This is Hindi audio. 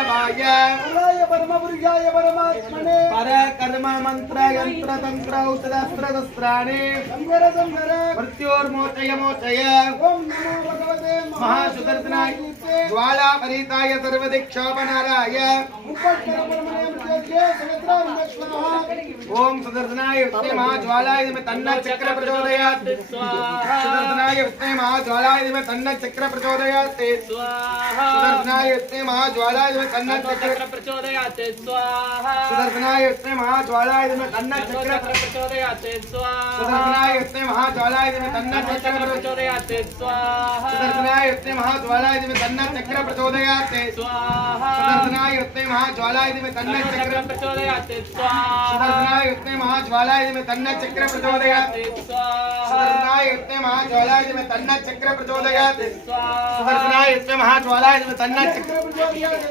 वल्लभाय परमपुरुषाय परमात्मने पर कर्म मंत्र यंत्र तंत्र औषधास्त्र शस्त्राणि संगर मृत्योर्मोचय मोचय ओम नमो भगवते महासुदर्शनाय ज्वाला परिताय सर्वदिक्षापनाराय ओम सुदर्शनाय विद्महे महाज्वालाय धीमहि तन्नः चक्र प्रचोदयात् सुदर्शनाय विद्महे महाज्वालाय धीमहि तन्नः चक्र प्रचोदयात् सुदर्शनाय विद्महे महाज्वालाय धीमहि तन्नः चक्र प्रचोदयात् स्वाहा सुदर्शनाय विद्महे महाज्वालाय धीमहि तन्नः चक्र प्रचोदयात् स्वाहा सुदर्शनाय विद्महे महाज्वालाय धीमहि तन्नः चक्र प्रचोदयात् स्वाहा सुदर्शनाय विद्महे महाज्वालाय धीमहि तन्नः चक्र प्रचोदयात् स्वाहा सुदर्शनाय विद्महे महाज्वालाय धीमहि तन्नः चक्र प्रचोदयात् स्वाहा सुदर्शनाय विद्महे महाज्वालाय धीमहि तन्नः चक्र प्रचोदयात् सुदर्शनाय विद्महे महाज्वालाय धीमहि तन्नः चक्र प्रचोदयात् स्वाहा सुदर्शनाय विद्महे महाज्वालाय धीमहि तन्नः चक्र